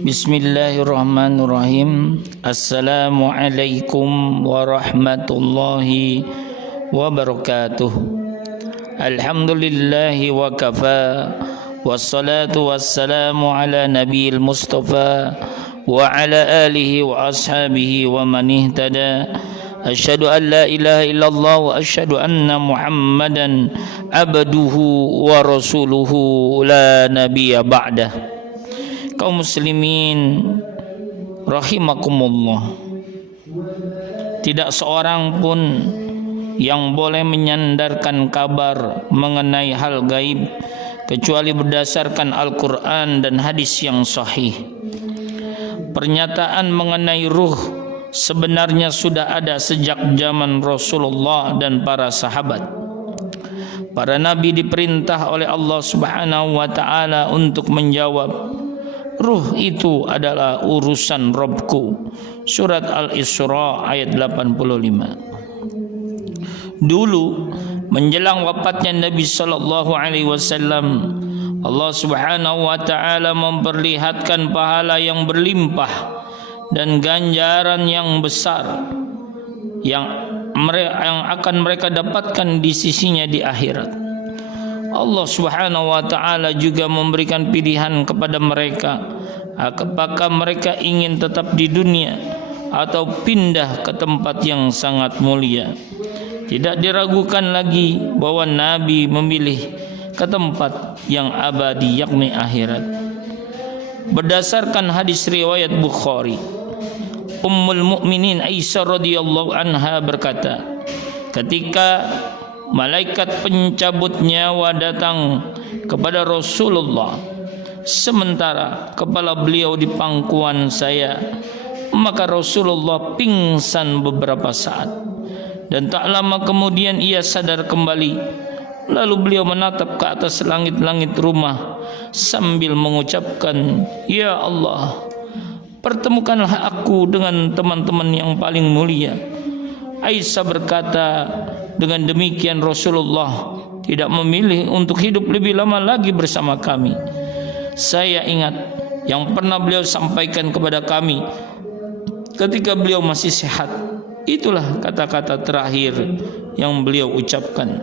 Bismillahirrahmanirrahim. Assalamualaikum warahmatullahi wabarakatuh. Alhamdulillahi wa kafa, wassalatu wassalamu ala nabiyil mustafa wa ala alihi wa ashabihi wa man ihtada. Asyhadu an la ilaha illallah wa asyhadu anna Muhammadan abduhu wa rasuluhu la nabiyya ba'dah. Kaum muslimin rahimakumullah, tidak seorang pun yang boleh menyandarkan kabar mengenai hal gaib kecuali berdasarkan Al-Quran dan hadis yang sahih. Pernyataan mengenai ruh sebenarnya sudah ada sejak zaman Rasulullah dan para sahabat. Para nabi diperintah oleh Allah Subhanahu wa taala untuk menjawab, ruh itu adalah urusan Rabbku. Surat Al-Isra ayat 85. Dulu menjelang wafatnya Nabi sallallahu alaihi wasallam, Allah Subhanahu wa taala memperlihatkan pahala yang berlimpah dan ganjaran yang besar yang akan mereka dapatkan di sisinya di akhirat. Allah Subhanahu wa taala juga memberikan pilihan kepada mereka, apakah mereka ingin tetap di dunia atau pindah ke tempat yang sangat mulia. Tidak diragukan lagi bahwa Nabi memilih ke tempat yang abadi, yakni akhirat. Berdasarkan hadis riwayat Bukhari, Ummul Mukminin Aisyah radhiyallahu anha berkata, ketika malaikat pencabut nyawa datang kepada Rasulullah sementara kepala beliau di pangkuan saya, maka Rasulullah pingsan beberapa saat dan tak lama kemudian ia sadar kembali. Lalu beliau menatap ke atas langit-langit rumah sambil mengucapkan, "Ya Allah, pertemukanlah aku dengan teman-teman yang paling mulia." Aisyah berkata, dengan demikian Rasulullah tidak memilih untuk hidup lebih lama lagi bersama kami. Saya ingat yang pernah beliau sampaikan kepada kami ketika beliau masih sehat. Itulah kata-kata terakhir yang beliau ucapkan.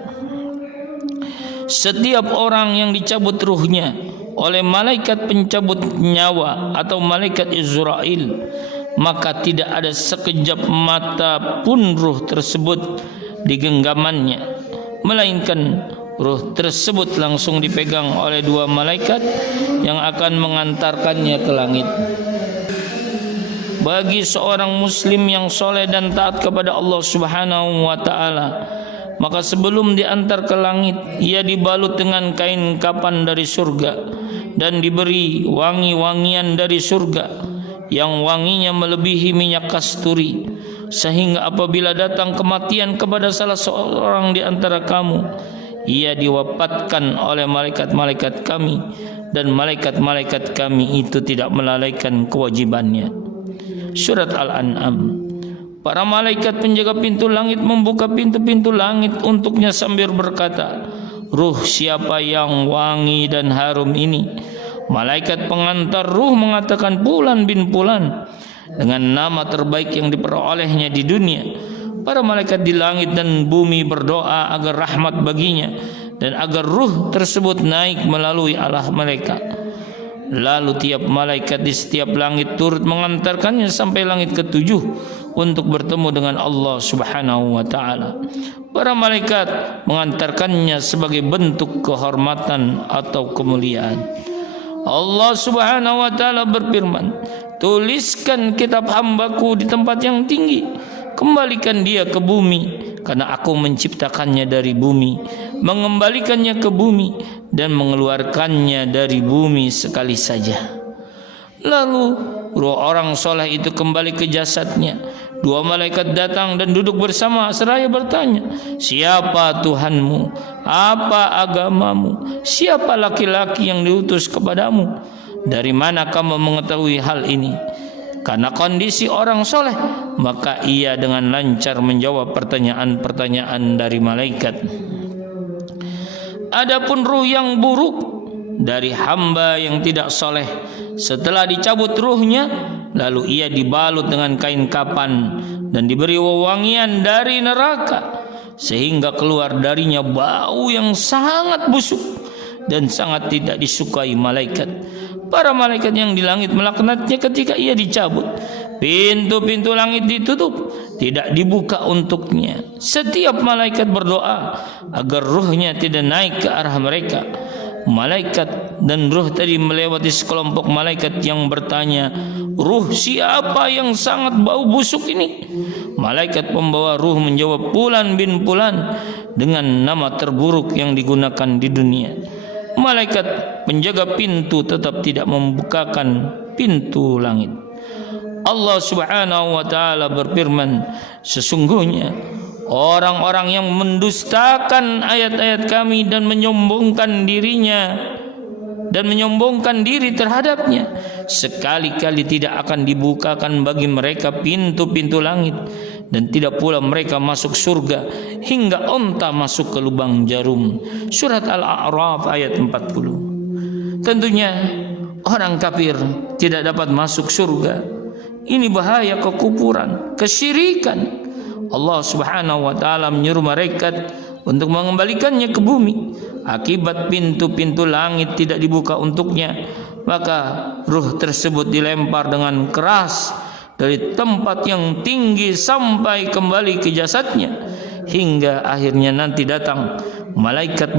Setiap orang yang dicabut ruhnya oleh malaikat pencabut nyawa atau malaikat Israel, maka tidak ada sekejap mata pun ruh tersebut di genggamannya, melainkan ruh tersebut langsung dipegang oleh dua malaikat yang akan mengantarkannya ke langit. Bagi seorang muslim yang soleh dan taat kepada Allah Subhanahu wa taala, maka sebelum diantar ke langit, ia dibalut dengan kain kapan dari surga dan diberi wangi-wangian dari surga yang wanginya melebihi minyak kasturi, sehingga apabila datang kematian kepada salah seorang di antara kamu, ia diwafatkan oleh malaikat-malaikat kami, dan malaikat-malaikat kami itu tidak melalaikan kewajibannya. Surat Al-An'am. Para malaikat penjaga pintu langit membuka pintu-pintu langit untuknya sambil berkata, "Ruh siapa yang wangi dan harum ini?" Malaikat pengantar ruh mengatakan, "Fulan bin Fulan," dengan nama terbaik yang diperolehnya di dunia. Para malaikat di langit dan bumi berdoa agar rahmat baginya dan agar ruh tersebut naik melalui Allah mereka. Lalu tiap malaikat di setiap langit turut mengantarkannya sampai langit ketujuh untuk bertemu dengan Allah Subhanahu wa taala. Para malaikat mengantarkannya sebagai bentuk kehormatan atau kemuliaan. Allah Subhanahu wa taala berfirman, "Tuliskan kitab hambaku di tempat yang tinggi, kembalikan dia ke bumi, karena aku menciptakannya dari bumi, mengembalikannya ke bumi, dan mengeluarkannya dari bumi sekali saja." Lalu roh orang soleh itu kembali ke jasadnya. Dua malaikat datang dan duduk bersama seraya bertanya, "Siapa Tuhanmu? Apa agamamu? Siapa laki-laki yang diutus kepadamu? Dari mana kamu mengetahui hal ini?" Karena kondisi orang soleh, maka ia dengan lancar menjawab pertanyaan-pertanyaan dari malaikat. Adapun ruh yang buruk dari hamba yang tidak soleh. Setelah dicabut ruhnya, lalu ia dibalut dengan kain kapan dan diberi wewangian dari neraka, sehingga keluar darinya bau yang sangat busuk dan sangat tidak disukai malaikat. Para malaikat yang di langit melaknatnya ketika ia dicabut. Pintu-pintu langit ditutup, tidak dibuka untuknya. Setiap malaikat berdoa agar ruhnya tidak naik ke arah mereka. Malaikat dan ruh tadi melewati sekelompok malaikat yang bertanya, "Ruh siapa yang sangat bau busuk ini?" Malaikat pembawa ruh menjawab, "Fulan bin Fulan," dengan nama terburuk yang digunakan di dunia. Malaikat penjaga pintu tetap tidak membukakan pintu langit. Allah Subhanahu wa taala berfirman, "Sesungguhnya orang-orang yang mendustakan ayat-ayat kami dan menyombongkan dirinya dan menyombongkan diri terhadapnya, sekali-kali tidak akan dibukakan bagi mereka pintu-pintu langit, dan tidak pula mereka masuk surga hingga onta masuk ke lubang jarum." Surat Al-A'raf ayat 40. Tentunya orang kafir tidak dapat masuk surga. Ini bahaya kekufuran, kesyirikan. Allah Subhanahu wa taala menyuruh malaikat untuk mengembalikannya ke bumi. Akibat pintu-pintu langit tidak dibuka untuknya, maka ruh tersebut dilempar dengan keras dari tempat yang tinggi sampai kembali ke jasadnya, hingga akhirnya nanti datang malaikat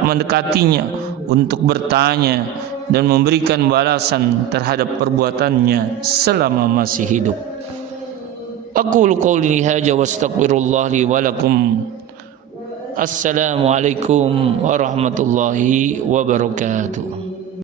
mendekatinya untuk bertanya dan memberikan balasan terhadap perbuatannya selama masih hidup. Aqulu qouli hadza wa astaghfirullah li wa lakum. Assalamualaikum warahmatullahi wabarakatuh.